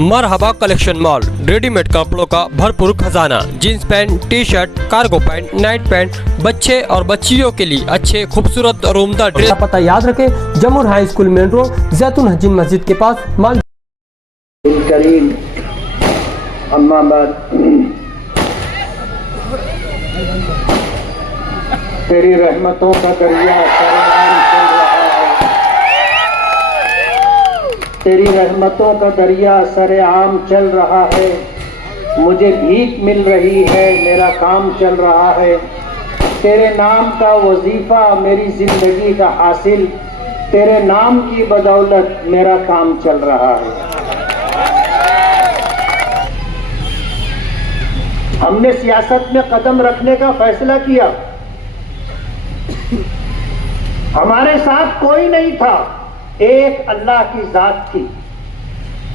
मरहबा collection mall, readymade कपड़ों का भरपूर खजाना, jeans pant, T shirt, cargo pant, night pant, बच्चे और बच्चियों के लिए अच्छे खूबसूरत और उम्दा ड्रेस। पता याद रखें, जमुर हाई स्कूल मेन रोड, जैतून हजीन मस्जिद के पास माल। करीम अम्मा बाद, तेरी रहमतों का दरिया तेरी रहमतों का दरिया सरेआम चल रहा है। मुझे भीख मिल रही है, मेरा काम चल रहा है। तेरे नाम का वजीफा मेरी जिंदगी का हासिल, तेरे नाम की बदौलत मेरा काम चल रहा है। हमने सियासत में कदम रखने का फैसला किया। हमारे साथ कोई नहीं था, एक अल्लाह की जात थी।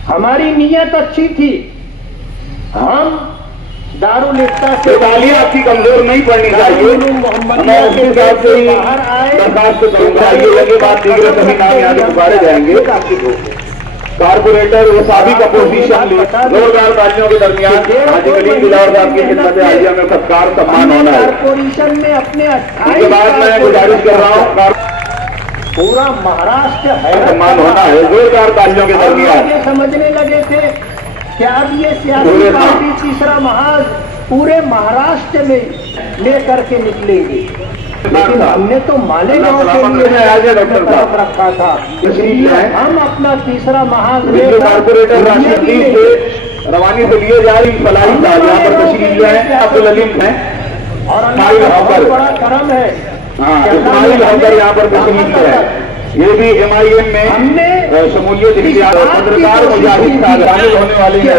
हमारी नीयत अच्छी थी। हम दारुल इफ्ता से आपकी कमजोर नहीं पड़नी चाहिए। मैं उसके हिसाब से ही दरखास्त करूंगा। ये लगे बात ठीक है, सभी नाम यहाँ से पुकारे जाएंगे। कारपोरेटर वो साबिक अपोजिशन जोरदार तालियों के दरमियान हाजी कलीम दिलावर साहब की खिदमत आलिया में सत्कार सम्मान होना है। कारपोरेशन में अपने उसके बाद मैं गुजारिश कर रहा हूँ, पूरा महाराष्ट्र है सम्मान होना है। जोरदार तालियों के दरमियान ये समझने लगे थे कि अब ये सियासी पार्टी तीसरा महाज पूरे महाराष्ट्र में लेकर के निकलेगी, लेकिन हमने तो मालेगांव के लिए तरफ रखा था। इसलिए हम अपना तीसरा महाज कारपोरेटर राशिद से रवानी से लिए जा रही फलाही साहब यहाँ पर तशरीफ है, अब्दुल अलीम है और अल्लाह का बहुत बड़ा करम है। इस्माइल हंकर यहाँ पर तशरीफ है। ये भी MIM में हमने शमूलियत पत्रकार मुजाहिद साहब शामिल होने वाले हैं।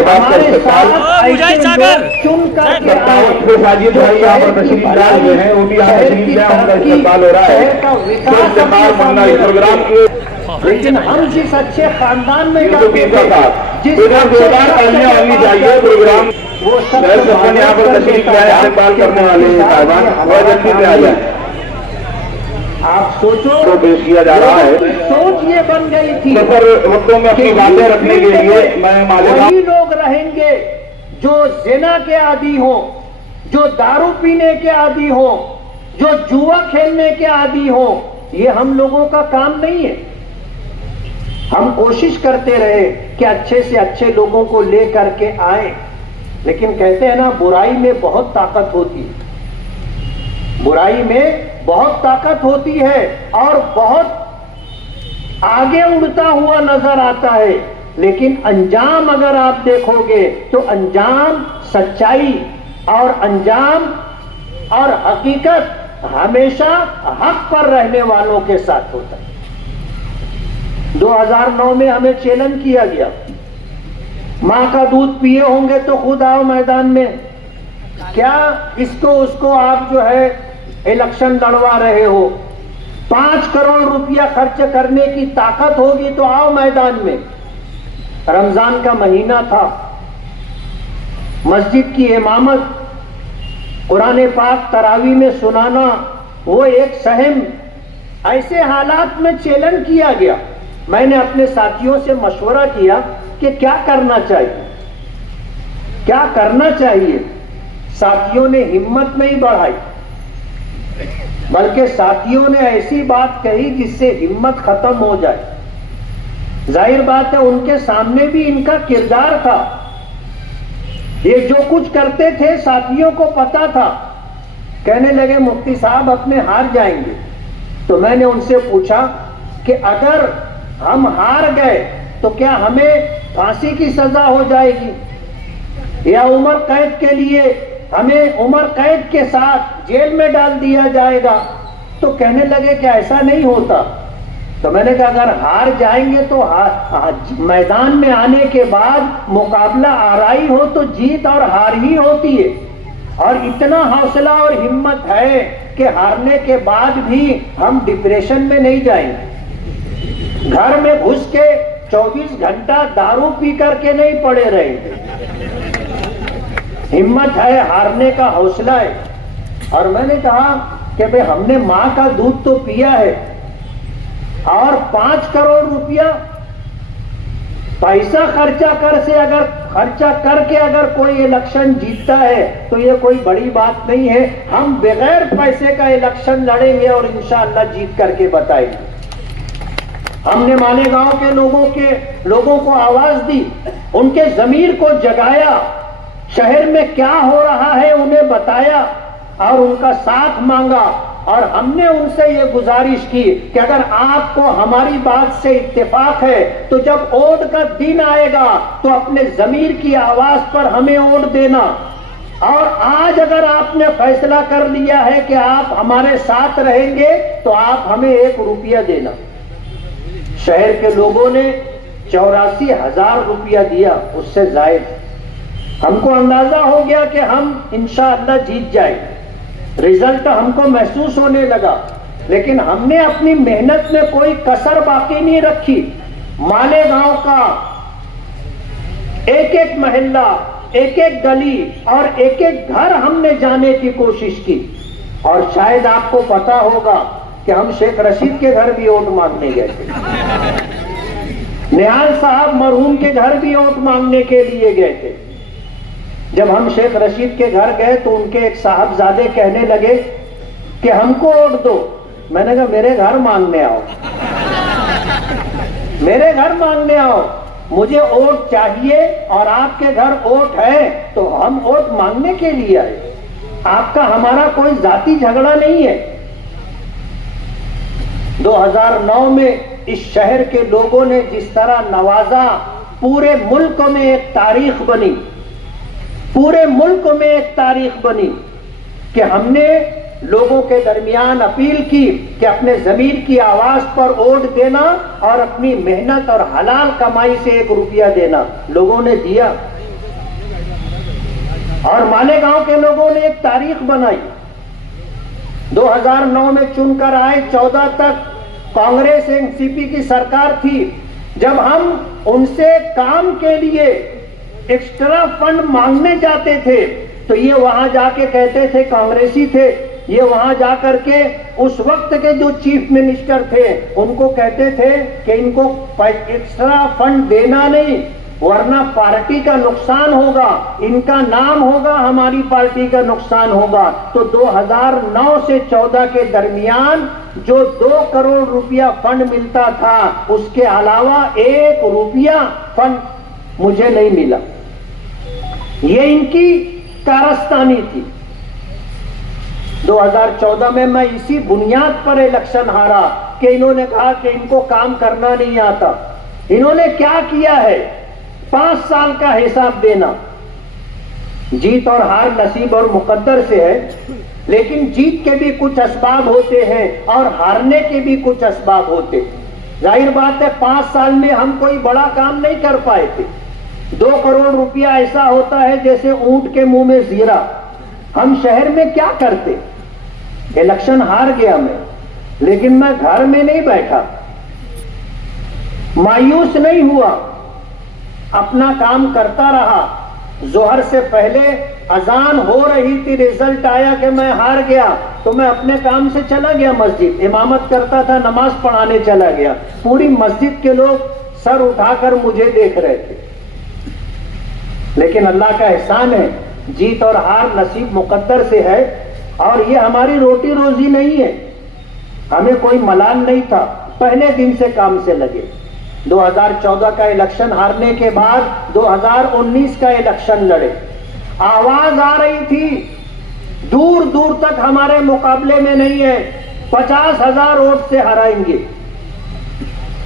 साजिद भाई यहाँ पर तशरीफ लाए हुए हैं, वो भी यहाँ तशरीफ लाए, उनका इस्तेमाल हो रहा है प्रोग्राम के। लेकिन हम जिस अच्छे खानदान में जोरदार तालियां होनी चाहिए। प्रोग्राम वो सब यहाँ पर तशरीफ लाए, इस्तेमाल करने वाले हैं साहबान, बहुत जल्दी से आ जाए। आप सोचो तो पेश किया जा रहा है। सोच ये बन गई थी वक्तों में अपनी बातें रखने के लिए मैं वही लोग रहेंगे जो जिना के आदी हो, जो दारू पीने के आदी हो, जो जुआ खेलने के आदी हो। ये हम लोगों का काम नहीं है। हम कोशिश करते रहे कि अच्छे से अच्छे लोगों को ले करके आए, लेकिन कहते हैं ना, बुराई में बहुत ताकत होती है। बुराई में बहुत ताकत होती है और बहुत आगे उड़ता हुआ नजर आता है, लेकिन अंजाम अगर आप देखोगे तो अंजाम सच्चाई और अंजाम और हकीकत हमेशा हक पर रहने वालों के साथ होता है। 2009 में हमें चैलेंज किया गया, मां का दूध पिए होंगे तो खुद आओ मैदान में। क्या इसको उसको आप जो है इलेक्शन लड़वा रहे हो, 5 करोड़ रुपया खर्च करने की ताकत होगी तो आओ मैदान में। रमजान का महीना था, मस्जिद की इमामत, कुरान पाक तरावी में सुनाना, वो एक सहम। ऐसे हालात में चैलेंज किया गया। मैंने अपने साथियों से मशवरा किया कि क्या करना चाहिए, क्या करना चाहिए। साथियों ने हिम्मत नहीं बढ़ाई, बल्कि साथियों ने ऐसी बात कही जिससे हिम्मत खत्म हो जाए। जाहिर बात है, उनके सामने भी इनका किरदार था। ये जो कुछ करते थे साथियों को पता था। कहने लगे मुफ्ती साहब अपने हार जाएंगे। तो मैंने उनसे पूछा कि अगर हम हार गए तो क्या हमें फांसी की सजा हो जाएगी या उम्र कैद के लिए हमें उम्र कैद के साथ जेल में डाल दिया जाएगा? तो कहने लगे कि ऐसा नहीं होता। तो मैंने कहा अगर हार जाएंगे तो मैदान में आने के बाद मुकाबला आराई हो तो जीत और हार ही होती है। और इतना हौसला और हिम्मत है कि हारने के बाद भी हम डिप्रेशन में नहीं जाएंगे, घर में घुस के 24 घंटा दारू पी करके नहीं पड़े रहेंगे। हिम्मत है, हारने का हौसला है। और मैंने कहा कि भाई हमने मां का दूध तो पिया है और 5 करोड़ रुपया पैसा खर्चा करके अगर कोई इलेक्शन जीतता है तो ये कोई बड़ी बात नहीं है। हम बगैर पैसे का इलेक्शन लड़ेंगे और इंशाअल्लाह जीत करके बताएंगे। हमने मालेगांव के लोगों को आवाज दी, उनके जमीर को जगाया, शहर में क्या हो रहा है उन्हें बताया और उनका साथ मांगा। और हमने उनसे ये गुजारिश की कि अगर आपको हमारी बात से इत्तेफाक है तो जब वोट का दिन आएगा तो अपने जमीर की आवाज पर हमें वोट देना। और आज अगर आपने फैसला कर लिया है कि आप हमारे साथ रहेंगे तो आप हमें 1 रुपया देना। शहर के लोगों ने 84,000 रुपया दिया, उससे जायद। हमको अंदाजा हो गया कि हम इंशाअल्लाह जीत जाएंगे, रिजल्ट हमको महसूस होने लगा। लेकिन हमने अपनी मेहनत में कोई कसर बाकी नहीं रखी। मालेगांव का एक एक मोहल्ला, एक एक गली और एक एक घर हमने जाने की कोशिश की। और शायद आपको पता होगा कि हम शेख रशीद के घर भी वोट मांगने गए थे, निहाल साहब मरहूम के घर भी वोट मांगने के लिए गए थे। जब हम शेख रशीद के घर गए तो उनके एक साहबजादे कहने लगे कि हमको वोट दो। मैंने कहा मेरे घर मांगने आओ, मेरे घर मांगने आओ, मुझे वोट चाहिए और आपके घर वोट है तो हम वोट मांगने के लिए आए। आपका हमारा कोई जाति झगड़ा नहीं है। 2009 में इस शहर के लोगों ने जिस तरह नवाजा, पूरे मुल्क में एक तारीख बनी, पूरे मुल्क में एक तारीख बनी कि हमने लोगों के दरमियान अपील की कि अपने जमीर की आवाज पर वोट देना और अपनी मेहनत और हलाल कमाई से 1 रुपया देना। लोगों ने दिया और मालेगांव के लोगों ने एक तारीख बनाई। 2009 में चुनकर आए, 14 तक कांग्रेस एनसीपी की सरकार थी। जब हम उनसे काम के लिए एक्स्ट्रा फंड मांगने जाते थे तो ये वहां जाके कहते थे, कांग्रेसी थे, ये वहां जाकर के उस वक्त के जो चीफ मिनिस्टर थे उनको कहते थे कि इनको एक्स्ट्रा फंड देना नहीं वरना पार्टी का नुकसान होगा, इनका नाम होगा, हमारी पार्टी का नुकसान होगा। तो 2009 से 14 के दरमियान जो 2 करोड़ रुपया फंड मिलता था उसके अलावा 1 रुपया फंड मुझे नहीं मिला। ये इनकी कारस्तानी थी। 2014 में मैं इसी बुनियाद पर इलेक्शन हारा कि इन्होंने कहा कि इनको काम करना नहीं आता। इन्होंने क्या किया है, 5 साल का हिसाब देना। जीत और हार नसीब और मुकद्दर से है, लेकिन जीत के भी कुछ असबाब होते हैं और हारने के भी कुछ असबाब होते हैं। जाहिर बात है 5 साल में हम कोई बड़ा काम नहीं कर पाए थे। 2 करोड़ रुपया ऐसा होता है जैसे ऊंट के मुंह में जीरा। हम शहर में क्या करते। इलेक्शन हार गया मैं, लेकिन मैं घर में नहीं बैठा, मायूस नहीं हुआ, अपना काम करता रहा। जोहर से पहले अजान हो रही थी, रिजल्ट आया कि मैं हार गया तो मैं अपने काम से चला गया मस्जिद, इमामत करता था, नमाज पढ़ाने चला गया। पूरी मस्जिद के लोग सर उठाकर मुझे देख रहे थे। लेकिन अल्लाह का एहसान है, जीत और हार नसीब मुकद्दर से है और ये हमारी रोटी रोजी नहीं है। हमें कोई मलाल नहीं था, पहले दिन से काम से लगे। 2014 का इलेक्शन हारने के बाद 2019 का इलेक्शन लड़े। आवाज आ रही थी दूर दूर तक हमारे मुकाबले में नहीं है, 50,000 वोट से हराएंगे।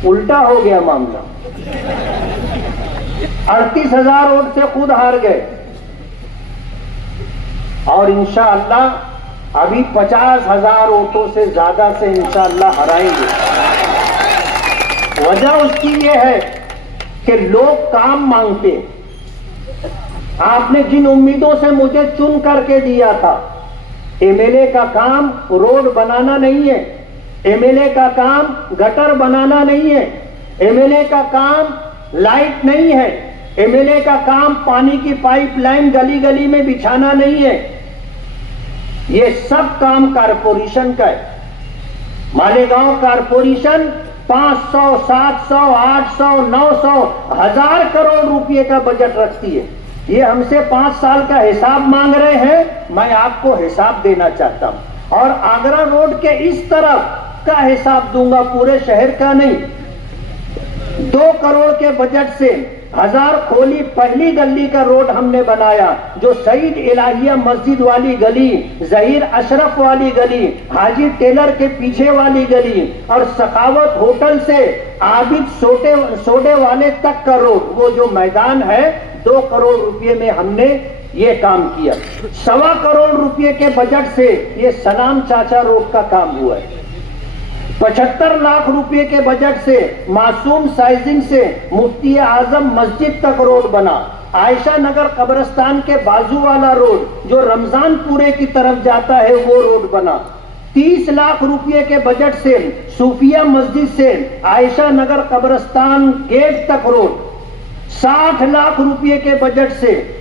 उल्टा हो गया मामला, 38,000 वोट से खुद हार गए और इंशाअल्लाह अभी 50,000 वोटों से ज्यादा से इंशाअल्लाह हराएंगे। वजह उसकी ये है कि लोग काम मांगते। आपने जिन उम्मीदों से मुझे चुन करके दिया था, एमएलए का काम रोड बनाना नहीं है, एमएलए का काम गटर बनाना नहीं है, एमएलए का काम लाइट नहीं है, एमएलए का काम पानी की पाइपलाइन गली गली में बिछाना नहीं है। ये सब काम कारपोरेशन का है। मालेगांव कारपोरेशन 500, 700, 800, 900, 1000 करोड़ रुपए का बजट रखती है। ये हमसे 5 साल का हिसाब मांग रहे हैं, मैं आपको हिसाब देना चाहता हूं और आगरा रोड के इस तरफ का हिसाब दूंगा, पूरे शहर का नहीं। 2 करोड़ के बजट से 1000 खोली पहली गली का रोड हमने बनाया, जो सईद इलाहिया मस्जिद वाली गली, जहीर अशरफ वाली गली, हाजी टेलर के पीछे वाली गली और सखावत होटल से आबिद सोडे वाले तक का रोड, वो जो मैदान है, 2 करोड़ रुपए में हमने ये काम किया। 1.25 करोड़ रुपए के बजट से ये सलाम चाचा रोड का काम हुआ है। 75 लाख रुपए के बजट से मासूम साइजिंग से मुफ्ती आजम मस्जिद तक रोड बना। आयशा नगर कब्रिस्तान के बाजू वाला रोड जो रमजानपुरे की तरफ जाता है, वो रोड बना। 30 लाख रुपए के बजट से सूफिया मस्जिद से आयशा नगर कब्रिस्तान गेट तक रोड। 60 लाख रुपए के बजट से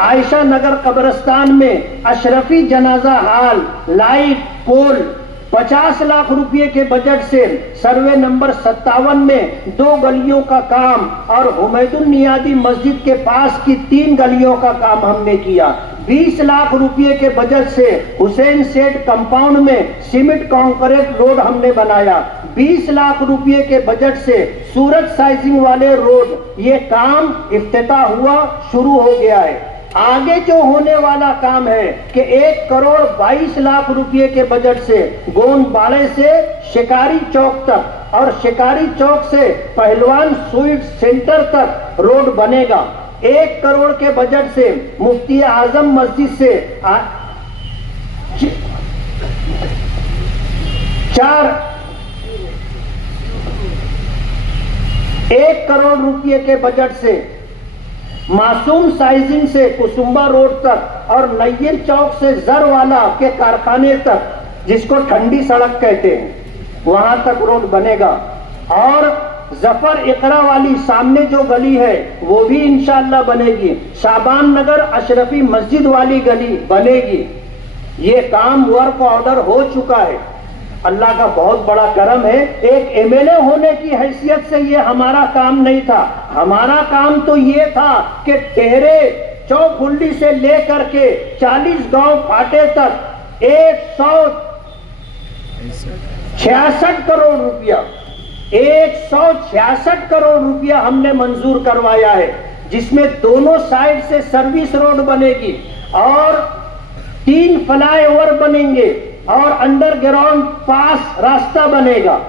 आयशा नगर कब्रिस्तान में अशरफी जनाजा हाल, लाइट पोल। 50 लाख रुपए के बजट से सर्वे नंबर 57 में 2 गलियों का काम और हुमैदुल नियादी मस्जिद के पास की 3 गलियों का काम हमने किया। 20 लाख रुपए के बजट से हुसैन सेठ कंपाउंड में सीमेंट कंक्रीट रोड हमने बनाया। 20 लाख रुपए के बजट से सूरज साइजिंग वाले रोड, ये काम इफ्तिताह हुआ, शुरू हो गया है। आगे जो होने वाला काम है कि 1 करोड़ 22 लाख रुपए के बजट से गोंदबाड़े से शिकारी चौक तक और शिकारी चौक से पहलवान स्वीट सेंटर तक रोड बनेगा। 1 करोड़ के बजट से मुफ्ती आजम मस्जिद से 1 करोड़ रुपए के बजट से मासूम साइजिंग से कुसुम्बा रोड तक और नैयर चौक से जरवाला के कारखाने तक, जिसको ठंडी सड़क कहते हैं, वहां तक रोड बनेगा। और जफर इकरा वाली सामने जो गली है वो भी इंशाअल्लाह बनेगी। शाबान नगर अशरफी मस्जिद वाली गली बनेगी। ये काम वर्क ऑर्डर हो चुका है। अल्लाह का बहुत बड़ा करम है। एक एमएलए होने की हैसियत से ये हमारा काम नहीं था। हमारा काम तो ये था कि टेहरे चौखुंडी से लेकर के 40 गांव फाटे तक 166 करोड़ रुपया 166 करोड़ रुपया हमने मंजूर करवाया है, जिसमें दोनों साइड से सर्विस रोड बनेगी और 3 फ्लाईओवर बनेंगे और अंडरग्राउंड पास रास्ता बनेगा।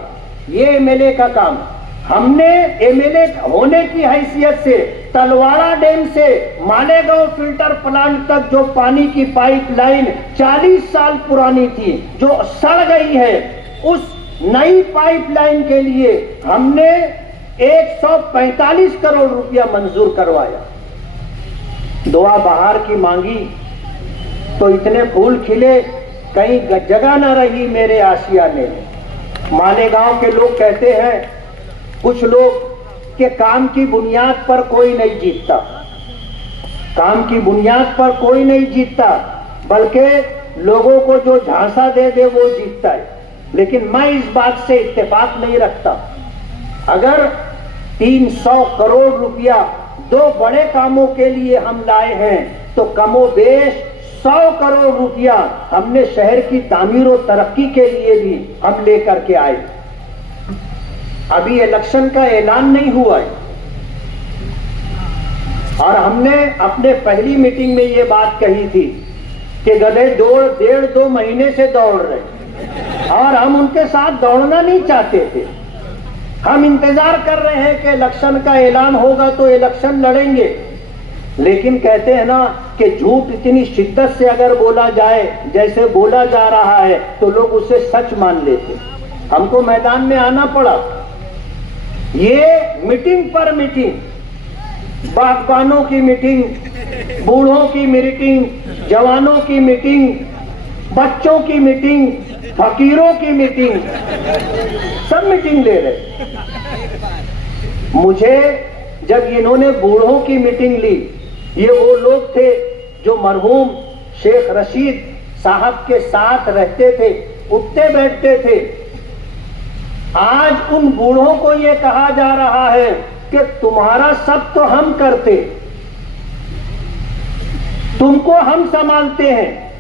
ये एमएलए का काम। हमने एमएलए होने की हैसियत से तलवाड़ा डैम से मालेगांव फिल्टर प्लांट तक जो पानी की पाइपलाइन 40 साल पुरानी थी, जो सड़ गई है, उस नई पाइपलाइन के लिए हमने 145 करोड़ रुपया मंजूर करवाया। दुआ बहार की मांगी तो इतने फूल खिले, कहीं जगह न रही मेरे आशियाने में। मालेगांव के लोग कहते हैं, कुछ लोग, कि काम की बुनियाद पर कोई नहीं जीतता। काम की बुनियाद पर कोई नहीं जीतता, बल्कि लोगों को जो झांसा दे दे वो जीतता है। लेकिन मैं इस बात से इत्तेफाक नहीं रखता। अगर 300 करोड़ रुपया 2 बड़े कामों के लिए हम लाए हैं, तो कमोबेश 100 करोड़ रुपया हमने शहर की तामीर और तरक्की के लिए भी हम लेकर के आए। अभी इलेक्शन का ऐलान नहीं हुआ है और हमने अपने पहली मीटिंग में ये बात कही थी कि गधे 1.5-2 महीने से दौड़ रहे और हम उनके साथ दौड़ना नहीं चाहते थे। हम इंतजार कर रहे हैं कि इलेक्शन का ऐलान होगा तो इलेक्शन लड़ेंगे। लेकिन कहते हैं ना कि झूठ इतनी शिद्दत से अगर बोला जाए जैसे बोला जा रहा है, तो लोग उसे सच मान लेते। हमको मैदान में आना पड़ा। ये मीटिंग पर मीटिंग, बागबानों की मीटिंग, बूढ़ों की मीटिंग, जवानों की मीटिंग, बच्चों की मीटिंग, फकीरों की मीटिंग, सब मीटिंग ले रहे। मुझे जब इन्होंने बूढ़ों की मीटिंग ली, ये वो लोग थे जो मरहूम शेख रशीद साहब के साथ रहते थे, उठते बैठते थे। आज उन बूढ़ों को ये कहा जा रहा है कि तुम्हारा सब तो हम करते, तुमको हम संभालते हैं।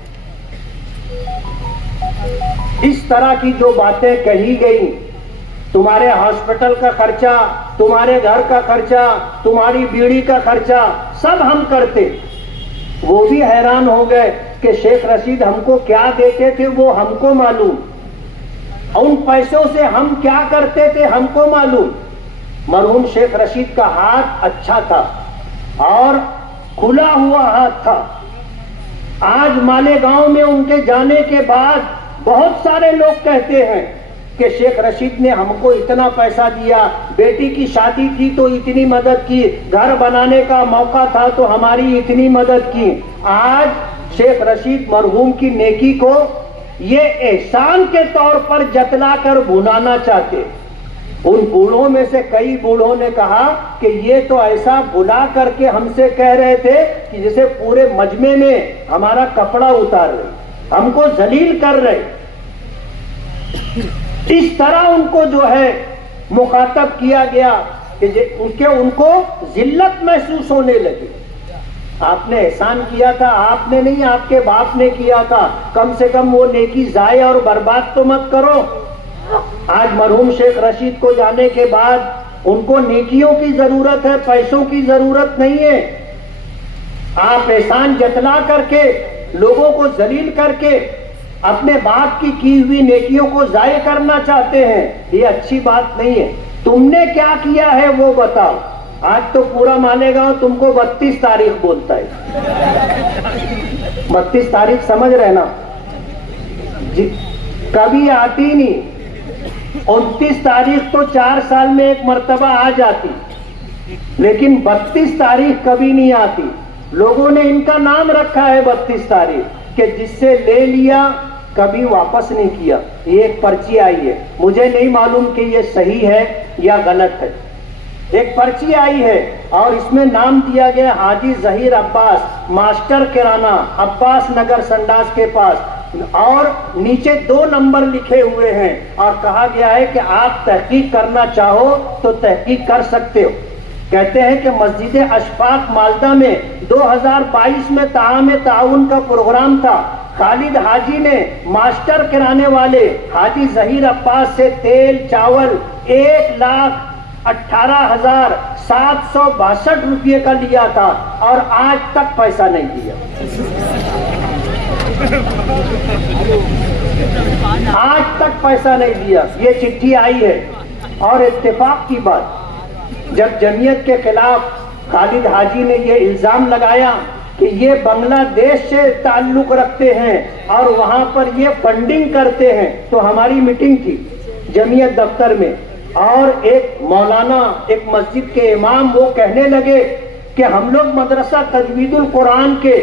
इस तरह की जो बातें कही गई, तुम्हारे हॉस्पिटल का खर्चा, तुम्हारे घर का खर्चा, तुम्हारी बीड़ी का खर्चा सब हम करते। वो भी हैरान हो गए कि शेख रशीद हमको क्या देते थे वो हमको मालूम, उन पैसों से हम क्या करते थे हमको मालूम। मरहूम शेख रशीद का हाथ अच्छा था और खुला हुआ हाथ था। आज मालेगांव में उनके जाने के बाद बहुत सारे लोग कहते हैं कि शेख रशीद ने हमको इतना पैसा दिया, बेटी की शादी थी तो इतनी मदद की, घर बनाने का मौका था तो हमारी इतनी मदद की। आज शेख रशीद मरहूम की नेकी को ये एहसान के तौर पर जतला कर भुनाना चाहते। उन बूढ़ों में से कई बूढ़ों ने कहा कि ये तो ऐसा बुला करके हमसे कह रहे थे कि जैसे पूरे मजमे में हमारा कपड़ा उतार रहे, हमको जलील कर रहे। इस तरह उनको जो है मुखातब किया गया कि उनको जिल्लत महसूस होने लगी। आपने एहसान किया था, आपने नहीं आपके बाप ने किया था, कम से कम वो नेकी जाए और बर्बाद तो मत करो। आज मरहूम शेख रशीद को जाने के बाद उनको नेकियों की जरूरत है, पैसों की जरूरत नहीं है। आप एहसान जतला करके, लोगों को जलील करके अपने बाप की हुई नेकियों को जाये करना चाहते हैं, ये अच्छी बात नहीं है। तुमने क्या किया है वो बताओ। आज तो पूरा मालेगांव तुमको 32 तारीख बोलता है। 32 तारीख समझ रहे ना, कभी आती नहीं। 29 तारीख तो 4 साल में एक मर्तबा आ जाती, लेकिन 32 तारीख कभी नहीं आती। लोगों ने इनका नाम रखा है 32 तारीख कि जिससे ले लिया कभी वापस नहीं किया। ये एक पर्ची आई है, मुझे नहीं मालूम कि ये सही है या गलत है। एक पर्ची आई है और इसमें नाम दिया गया हाजी जहीर अब्बास, मास्टर किराना, अब्बास नगर संडास के पास, और नीचे 2 नंबर लिखे हुए हैं और कहा गया है कि आप तहकीक करना चाहो तो तहकीक कर सकते हो। कहते हैं कि मस्जिद अशफाक मालदा में 2022 में ताउन का प्रोग्राम था। खालिद हाजी ने मास्टर किराने वाले हाजी जहीर अब्बास से तेल चावल 1,18,762 रुपये का लिया था और आज तक पैसा नहीं दिया। आज तक पैसा नहीं दिया। ये चिट्ठी आई है। और इत्तेफाक की बात, जब जमीयत के खिलाफ खालिद हाजी ने ये इल्जाम लगाया कि ये बांग्लादेश से ताल्लुक रखते हैं और वहां पर ये फंडिंग करते हैं, तो हमारी मीटिंग थी जमीयत दफ्तर में और एक मौलाना, एक मस्जिद के इमाम, वो कहने लगे कि हम लोग मदरसा तजवीदुल कुरान के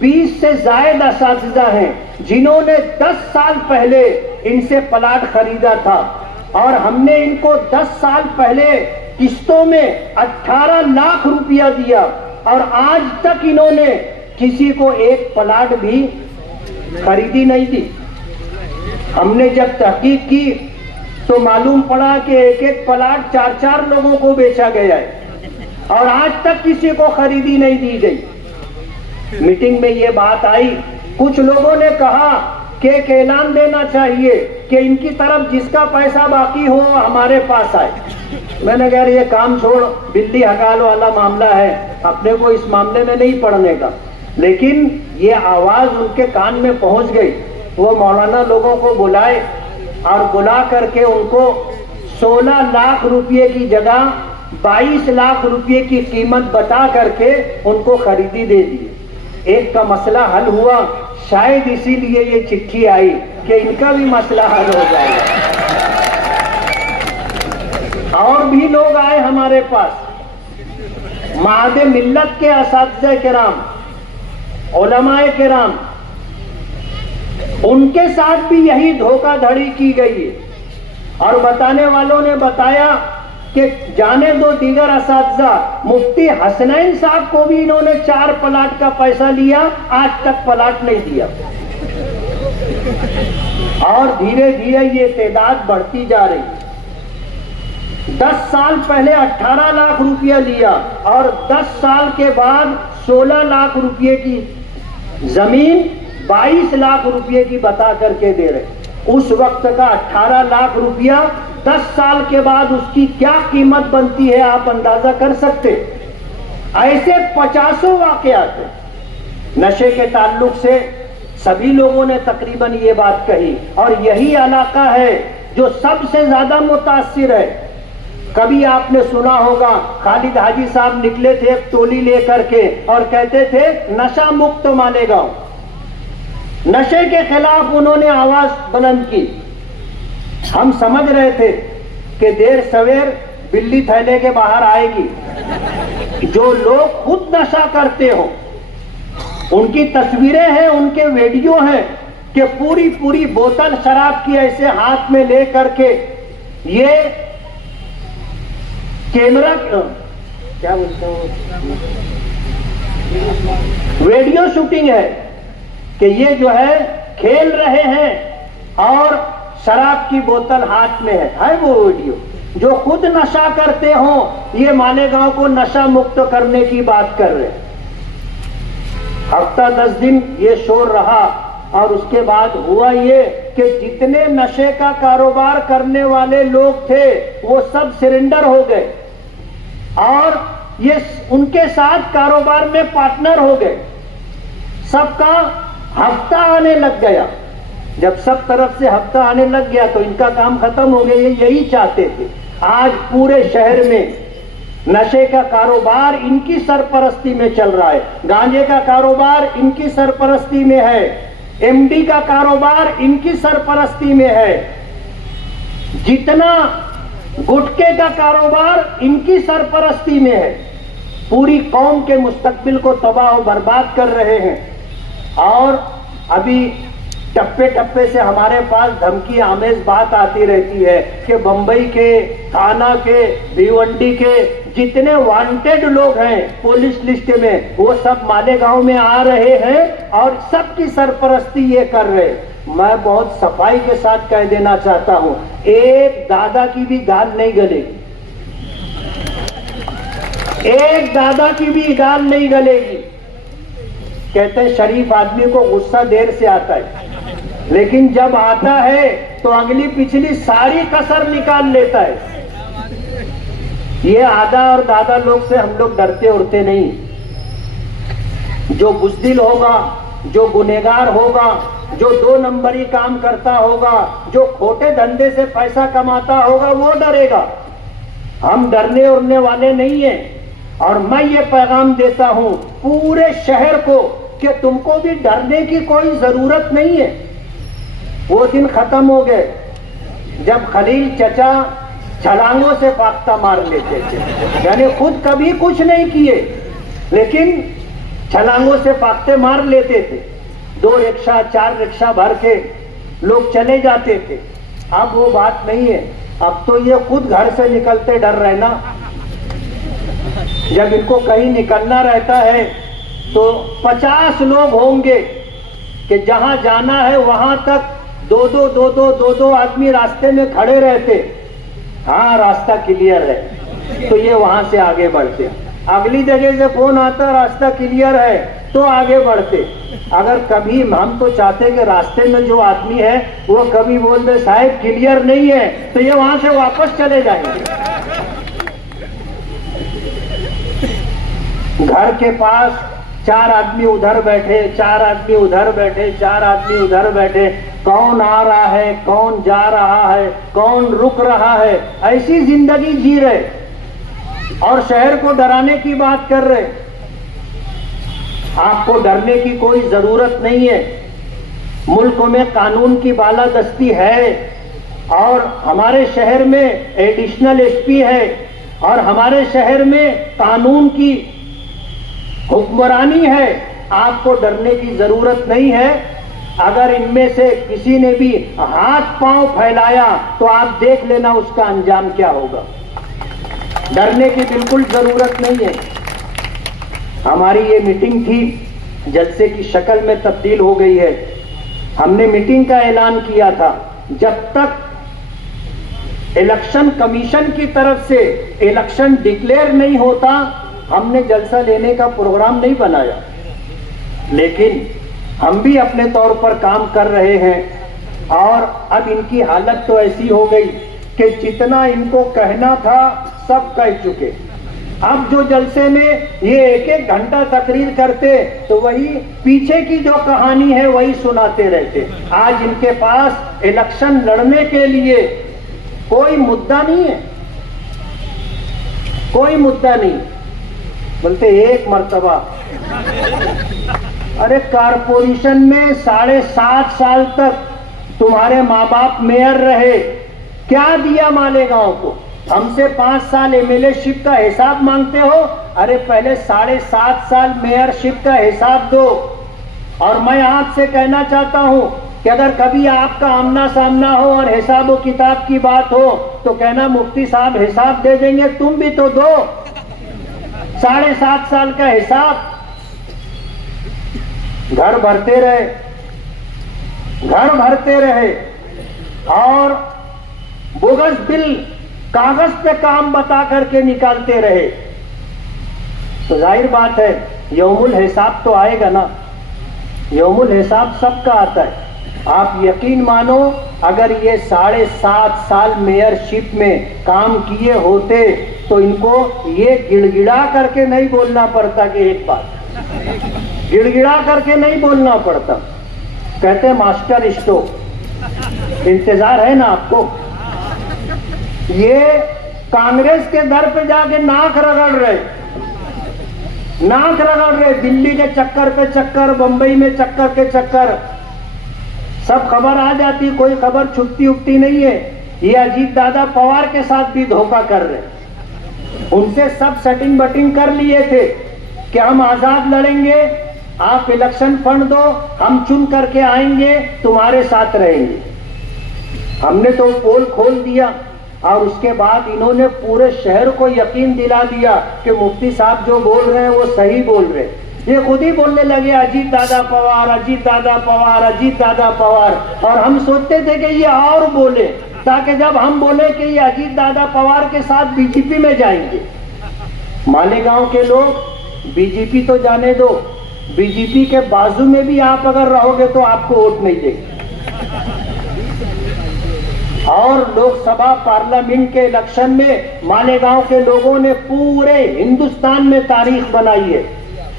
20 से ज्यादा असातिज़ा हैं जिन्होंने 10 साल पहले इनसे प्लाट खरीदा था और हमने इनको 10 साल पहले किस्तों में 18 लाख रुपया दिया और आज तक इन्होंने किसी को एक प्लाट भी खरीदी नहीं दी। हमने जब तहकीक की तो मालूम पड़ा कि एक प्लाट 4-4 लोगों को बेचा गया है और आज तक किसी को खरीदी नहीं दी गई। मीटिंग में ये बात आई। कुछ लोगों ने कहा कि एक ऐलान देना चाहिए कि इनकी तरफ जिसका पैसा बाकी हो हमारे पास आए। मैंने कहा ये काम छोड़, बिल्ली हकाल वाला मामला है, अपने को इस मामले में नहीं पड़ने का। लेकिन ये आवाज उनके कान में पहुंच गई। वो मौलाना लोगों को बुलाए और बुला करके उनको 16 लाख रुपये की जगह 22 लाख रुपये की कीमत बता करके उनको खरीदी दे दी। एक का मसला हल हुआ, शायद इसीलिए ये चिट्ठी आई कि इनका भी मसला हल हो जाएगा। और भी लोग आए हमारे पास, माहदे मिल्लत के असातिज़े किराम, उलमाए किराम, उनके साथ भी यही धोखाधड़ी की गई है। और बताने वालों ने बताया कि जाने दो दीगर असातिज़ा, मुफ्ती हसनैन साहब को भी इन्होंने 4 प्लाट का पैसा लिया, आज तक प्लाट नहीं दिया। और धीरे धीरे ये तादाद बढ़ती जा रही। 10 साल पहले 18 लाख रुपया लिया और 10 साल के बाद 16 लाख रुपये की जमीन 22 लाख रुपये की बता करके दे रहे। उस वक्त का 18 लाख रुपया 10 साल के बाद उसकी क्या कीमत बनती है आप अंदाजा कर सकते। ऐसे 50 वाकयात हैं नशे के ताल्लुक से। सभी लोगों ने तकरीबन ये बात कही और यही इलाका है जो सबसे ज्यादा मुतासिर है। कभी आपने सुना होगा खालिद हाजी साहब निकले थे एक टोली लेकर के और कहते थे नशा मुक्त मालेगांव। नशे के खिलाफ उन्होंने आवाज बुलंद की। हम समझ रहे थे कि देर सवेर बिल्ली थैले के बाहर आएगी। जो लोग खुद नशा करते हो उनकी तस्वीरें हैं, उनके वीडियो हैं कि पूरी पूरी बोतल शराब की ऐसे हाथ में ले करके ये कैमरा क्या बोलते हैं वीडियो शूटिंग है कि ये जो है खेल रहे हैं और शराब की बोतल हाथ में है वो वीडियो। जो खुद नशा करते हो ये मालेगांव को नशा मुक्त करने की बात कर रहे हैं। हफ्ता 10 दिन ये शोर रहा और उसके बाद हुआ ये कि जितने नशे का कारोबार करने वाले लोग थे वो सब सरेंडर हो गए और ये उनके साथ कारोबार में पार्टनर हो गए। सबका हफ्ता आने लग गया। जब सब तरफ से हफ्ता आने लग गया तो इनका काम खत्म हो गया। ये यही चाहते थे। आज पूरे शहर में नशे का कारोबार इनकी सरपरस्ती में चल रहा है। गांजे का कारोबार इनकी सरपरस्ती में है। एमडी का कारोबार इनकी सरपरस्ती में है। जितना गुटखे का कारोबार इनकी सरपरस्ती में है। पूरी कौम के मुस्तकबिल को तबाह और बर्बाद कर रहे हैं। और अभी टप्पे टप्पे से हमारे पास धमकी आमेज बात आती रहती है कि बंबई के, थाना के, भिवंडी के जितने वांटेड लोग हैं पुलिस लिस्ट में वो सब मालेगांव में आ रहे हैं और सबकी सरपरस्ती ये कर रहे हैं। मैं बहुत सफाई के साथ कह देना चाहता हूं, एक दादा की भी गाल नहीं गलेगी। एक दादा की भी गाल नहीं गलेगी। कहते हैं शरीफ आदमी को गुस्सा देर से आता है, लेकिन जब आता है तो अगली पिछली सारी कसर निकाल लेता है। ये आधा और दादा लोग से हम लोग डरते उड़ते नहीं। जो बुज़दिल होगा, जो गुनहगार होगा, जो 2 नंबरी काम करता होगा, जो खोटे धंधे से पैसा कमाता होगा वो डरेगा। हम डरने उड़ने वाले नहीं हैं। और मैं ये पैगाम देता हूं पूरे शहर को कि तुमको भी डरने की कोई जरूरत नहीं है। वो दिन खत्म हो गए जब खलील चचा छलांगों से फाख्ता मार लेते थे। यानी खुद कभी कुछ नहीं किए लेकिन छलांगों से फाख्ते मार लेते थे। 2 रिक्शा 4 रिक्शा भर के लोग चले जाते थे। अब वो बात नहीं है। अब तो ये खुद घर से निकलते डर रहे ना। जब इनको कहीं निकलना रहता है तो 50 लोग होंगे कि जहां जाना है वहां तक 2-2 आदमी रास्ते में खड़े रहते। हाँ रास्ता क्लियर है तो ये वहां से आगे बढ़ते। अगली जगह से फोन आता रास्ता क्लियर है तो आगे बढ़ते। अगर कभी हम तो चाहते कि रास्ते में जो आदमी है वो कभी बोल दे साहब क्लियर नहीं है तो ये वहां से वापस चले जाएंगे। घर के पास 4 आदमी उधर बैठे, 4 आदमी उधर बैठे, 4 आदमी उधर बैठे। कौन आ रहा है, कौन जा रहा है, कौन रुक रहा है, ऐसी जिंदगी जी रहे और शहर को डराने की बात कर रहे। आपको डरने की कोई जरूरत नहीं है। मुल्क में कानून की बालादस्ती है और हमारे शहर में एडिशनल एसपी है और हमारे शहर में कानून की हुक्मरानी है। आपको डरने की जरूरत नहीं है। अगर इनमें से किसी ने भी हाथ पांव फैलाया तो आप देख लेना उसका अंजाम क्या होगा। डरने की बिल्कुल जरूरत नहीं है। हमारी ये मीटिंग थी जलसे की शक्ल में तब्दील हो गई है। हमने मीटिंग का ऐलान किया था जब तक इलेक्शन कमीशन की तरफ से इलेक्शन डिक्लेयर नहीं होता, हमने जलसा लेने का प्रोग्राम नहीं बनाया, लेकिन हम भी अपने तौर पर काम कर रहे हैं। और अब इनकी हालत तो ऐसी हो गई कि जितना इनको कहना था सब कह चुके। अब जो जलसे में ये एक एक घंटा तकरीर करते तो वही पीछे की जो कहानी है वही सुनाते रहते। आज इनके पास इलेक्शन लड़ने के लिए कोई मुद्दा नहीं है, कोई मुद्दा नहीं। बोलते एक मर्तबा, अरे कारपोरेशन में 7.5 साल तक तुम्हारे माँ बाप मेयर रहे, क्या दिया मालेगांव को? हमसे 5 साल एमएलए-शिप का हिसाब मांगते हो? अरे पहले 7.5 साल मेयरशिप का हिसाब दो। और मैं आपसे कहना चाहता हूं कि अगर कभी आपका आमना सामना हो और हिसाब व किताब की बात हो तो कहना मुफ्ती साहब हिसाब दे देंगे, तुम भी तो दो 7.5 साल का हिसाब। घर भरते रहे, घर भरते रहे और बोगस बिल कागज पे काम बता करके निकालते रहे। तो जाहिर बात है यौमुल हिसाब तो आएगा ना, यौमुल हिसाब सबका आता है। आप यकीन मानो अगर ये 7.5 साल मेयरशिप में काम किए होते तो इनको ये गिड़गिड़ा करके नहीं बोलना पड़ता कि एक बात गिड़गिड़ा करके नहीं बोलना पड़ता। कहते मास्टर स्ट्रोक, इंतजार है ना आपको? ये कांग्रेस के दर पे जाके नाक रगड़ रहे, नाक रगड़ रहे, दिल्ली के चक्कर पे चक्कर, बंबई में चक्कर के चक्कर, सब खबर आ जाती, कोई खबर छुपती उगती नहीं है। ये अजीत दादा पवार के साथ भी धोखा कर रहे, उनसे सब सेटिंग बटिंग कर लिए थे कि हम आजाद लड़ेंगे, आप इलेक्शन फंड दो, हम चुन करके आएंगे, तुम्हारे साथ रहेंगे। हमने तो पोल खोल दिया और उसके बाद इन्होंने पूरे शहर को यकीन दिला दिया कि मुफ्ती साहब जो बोल रहे हैं वो सही बोल रहे हैं। ये खुद ही बोलने लगे अजीत दादा पवार, अजीत दादा पवार, अजीत दादा पवार। और हम सोचते थे कि ये और बोले ताकि जब हम बोले कि ये अजीत दादा पवार के साथ बीजेपी में जाएंगे। मालेगांव के लोग बीजेपी तो जाने दो, बीजेपी के बाजू में भी आप अगर रहोगे तो आपको वोट नहीं देंगे। और लोकसभा पार्लियामेंट के इलेक्शन में मालेगांव के लोगों ने पूरे हिंदुस्तान में तारीख बनाई है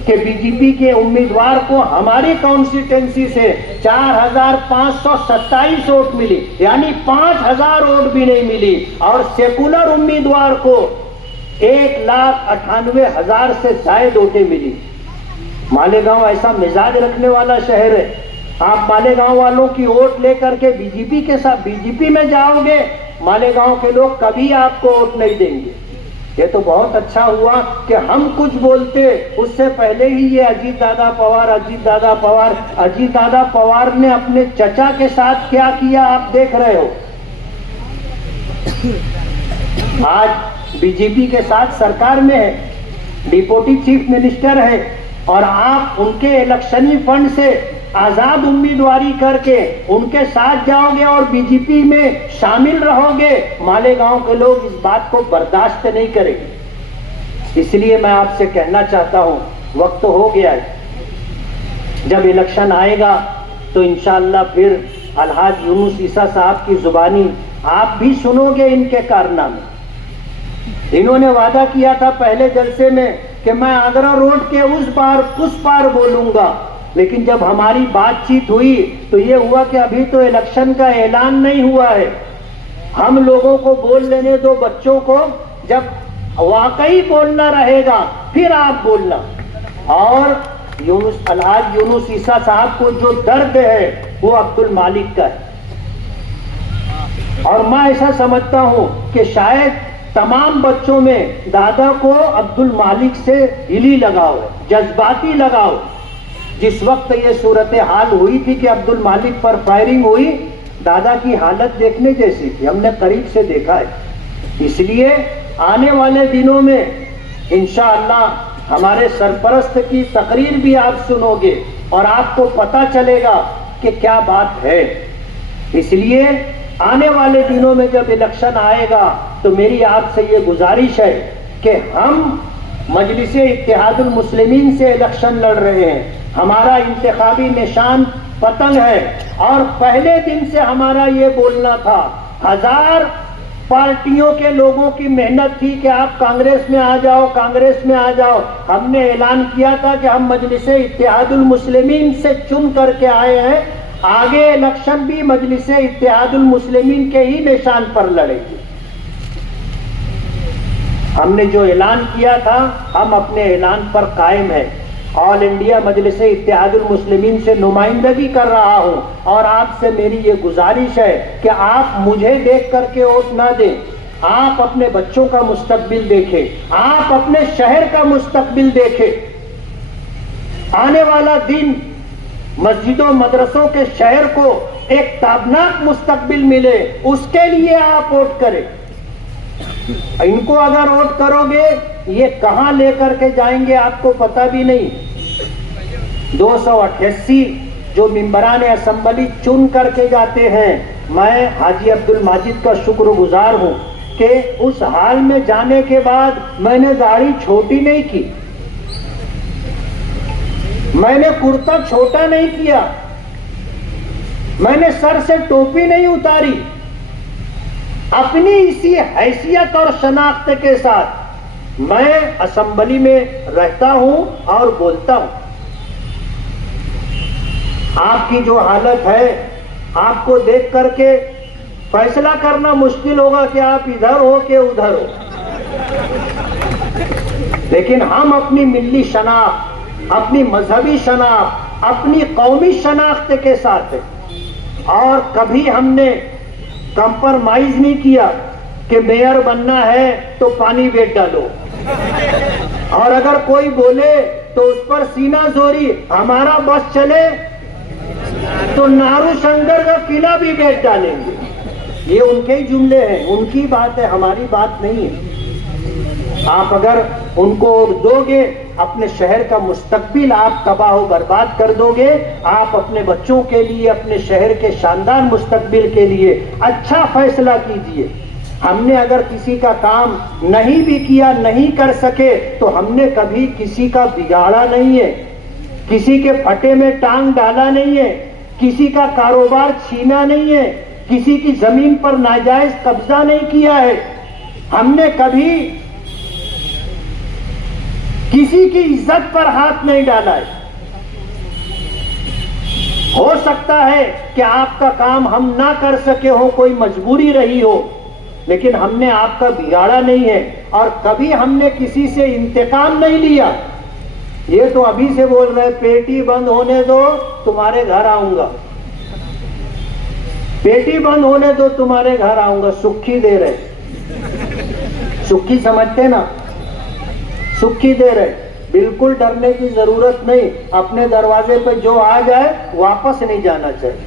कि बीजेपी के उम्मीदवार को हमारी कॉन्स्टिट्यूंसी से 4,527 वोट मिली, यानी 5,000 वोट भी नहीं मिली। और सेकुलर उम्मीदवार को 1,98,000 से ज्यादा वोटें मिली। मालेगांव ऐसा मिजाज रखने वाला शहर है। आप मालेगांव वालों की वोट लेकर के बीजेपी के साथ बीजेपी में जाओगे, मालेगांव के लोग कभी आपको वोट नहीं देंगे। ये तो बहुत अच्छा हुआ कि हम कुछ बोलते उससे पहले ही ये अजीत दादा पवार, अजीत दादा पवार। अजीत दादा पवार ने अपने चचा के साथ क्या किया आप देख रहे हो। आज बीजेपी के साथ सरकार में है, डिप्टी चीफ मिनिस्टर है, और आप उनके इलेक्शनी फंड से आजाद उम्मीदवारी करके उनके साथ जाओगे और बीजेपी में शामिल रहोगे। मालेगांव के लोग इस बात को बर्दाश्त नहीं करेंगे। इसलिए मैं आपसे कहना चाहता हूं, वक्त तो हो गया है, जब इलेक्शन आएगा तो इंशाअल्लाह फिर अलहाज यूनुस ईसा साहब की जुबानी आप भी सुनोगे इनके कारनामे। इन्होंने वादा किया था पहले जलसे में कि मैं आगरा रोड के उस पार बोलूंगा, लेकिन जब हमारी बातचीत हुई तो ये हुआ कि अभी तो इलेक्शन का ऐलान नहीं हुआ है, हम लोगों को बोल लेने दो, बच्चों को, जब वाकई बोलना रहेगा फिर आप बोलना। और अलहाज यूनुस ईसा साहब को जो दर्द है वो अब्दुल मालिक का है। और मैं ऐसा समझता हूं कि शायद तमाम बच्चों में दादा को अब्दुल मालिक से दिली लगाव है, जज्बाती लगाव। जिस वक्त ये सूरत हाल हुई थी कि अब्दुल मालिक पर फायरिंग हुई, दादा की हालत देखने जैसी थी, हमने करीब से देखा है। इसलिए आने वाले दिनों में इंशाअल्लाह हमारे सरपरस्त की तकरीर भी आप सुनोगे और आपको पता चलेगा कि क्या बात है। इसलिए आने वाले दिनों में जब इलेक्शन आएगा तो मेरी आपसे ये गुजारिश है कि हम मजलिसे इत्तेहादुल मुस्लिमीन से इलेक्शन लड़ रहे हैं। हमारा इंतखाबी निशान पतंग है और पहले दिन से हमारा ये बोलना था, 1000 पार्टियों के लोगों की मेहनत थी कि आप कांग्रेस में आ जाओ, कांग्रेस में आ जाओ। हमने ऐलान किया था कि हम मजलिसे इत्तेहादुल मुस्लिमीन से चुन करके आए हैं, आगे इलेक्शन भी मजलिसे इत्तेहादुल मुस्लिमीन के ही निशान पर लड़ेंगे। हमने जो ऐलान किया था हम अपने ऐलान पर कायम है। ऑल इंडिया मजलिसे इत्तेहादुल मुस्लिमीन से नुमाइंदगी कर रहा हूं और आपसे मेरी ये गुजारिश है कि आप मुझे देख करके वोट ना दें, आप अपने बच्चों का मुस्तकबिल देखें, आप अपने शहर का मुस्तकबिल देखें। आने वाला दिन मस्जिदों मदरसों के शहर को एक ताबनाक मुस्तकबिल मिले, उसके लिए आप वोट करें। इनको अगर वोट करोगे ये कहां लेकर के जाएंगे आपको पता भी नहीं। 288 जो मेंबरान असेंबली चुन करके जाते हैं, मैं हाजी अब्दुल माजिद का शुक्रगुजार हूं कि उस हाल में जाने के बाद मैंने दाढ़ी छोटी नहीं की, मैंने कुर्ता छोटा नहीं किया, मैंने सर से टोपी नहीं उतारी। अपनी इसी हैसियत और शनाख्त के साथ मैं असेंबली में रहता हूं और बोलता हूं। आपकी जो हालत है, आपको देख करके फैसला करना मुश्किल होगा कि आप इधर हो कि उधर हो, लेकिन हम अपनी मिल्ली शनाख्त, अपनी मजहबी शनाख्त, अपनी कौमी शनाख्त के साथ हैं और कभी हमने कंप्रोमाइज नहीं किया कि मेयर बनना है तो पानी बेच डालो, और अगर कोई बोले तो उस पर सीना जोरी, हमारा बस चले तो नारू शंकर का किला भी बेच डालेंगे। ये उनके ही जुमले हैं, उनकी बात है, हमारी बात नहीं है। आप अगर उनको दोगे, अपने शहर का मुस्तकबिल आप तबाह बर्बाद कर दोगे। आप अपने बच्चों के लिए, अपने शहर के शानदार मुस्तकबिल के लिए अच्छा फैसला कीजिए। हमने अगर किसी का काम नहीं भी किया, नहीं कर सके, तो हमने कभी किसी का बिगाड़ा नहीं है, किसी के फटे में टांग डाला नहीं है, किसी का कारोबार छीना नहीं है, किसी की जमीन पर नाजायज कब्जा नहीं किया है। हमने कभी किसी की इज्जत पर हाथ नहीं डाला है। हो सकता है कि आपका काम हम ना कर सके हो, कोई मजबूरी रही हो, लेकिन हमने आपका बिगाड़ा नहीं है और कभी हमने किसी से इंतकाम नहीं लिया। ये तो अभी से बोल रहे पेटी बंद होने दो तुम्हारे घर आऊंगा, पेटी बंद होने दो तुम्हारे घर आऊंगा, सुखी दे रहे, सुखी समझते ना, सुखी दे रहे। बिल्कुल डरने की जरूरत नहीं, अपने दरवाजे पे जो आ जाए वापस नहीं जाना चाहिए।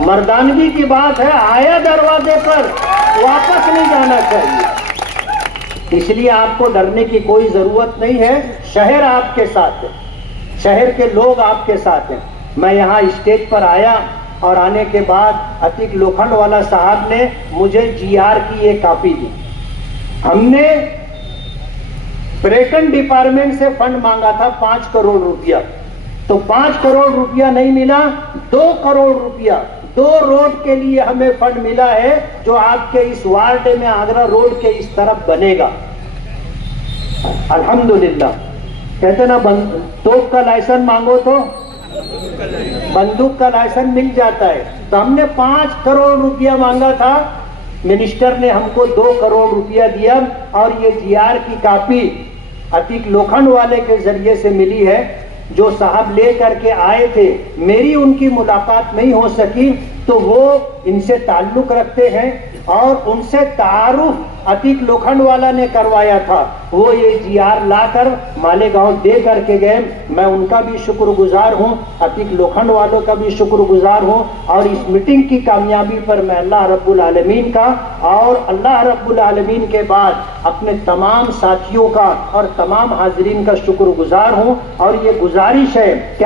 मर्दानगी की बात है, आया दरवाजे पर वापस नहीं जाना चाहिए। इसलिए आपको डरने की कोई जरूरत नहीं है। शहर आपके साथ है, शहर के लोग आपके साथ हैं। मैं यहाँ स्टेज पर आया और आने के बाद अतीक लोखंडवाला साहब ने मुझे GR की एक कॉपी दी। हमने पर्यटन डिपार्टमेंट से फंड मांगा था 5 करोड़ रुपया, तो 5 करोड़ रुपया नहीं मिला, 2 करोड़ रुपया 2 रोड के लिए हमें फंड मिला है, जो आपके इस वार्ड में आगरा रोड के इस तरफ बनेगा। अल्हम्दुलिल्लाह। कहते ना तोप का लाइसेंस मांगो तो बंदूक का लाइसेंस मिल जाता है। तो हमने 5 करोड़ रुपया मांगा था, मिनिस्टर ने हमको 2 करोड़ रुपया दिया और ये GR की कॉपी अतीक लोखंडवाले के जरिए से मिली है, जो साहब ले करके आए थे। मेरी उनकी मुलाकात नहीं हो सकी, तो वो इनसे ताल्लुक रखते हैं और उनसे तारुफ अतीक लोखंडवाला ने करवाया था। वो ये GR लाकर मालेगांव दे करके गए। मैं उनका भी शुक्रगुजार हूँ, अतीक लोखंडवालों का भी शुक्रगुजार हूँ और इस मीटिंग की कामयाबी पर मैं अल्लाह रब्बुल आलमीन का और अल्लाह रब्बुल आलमीन के बाद अपने तमाम साथियों का और तमाम हाजिरीन का शुक्रगुजार हूँ। और ये गुजारिश है कि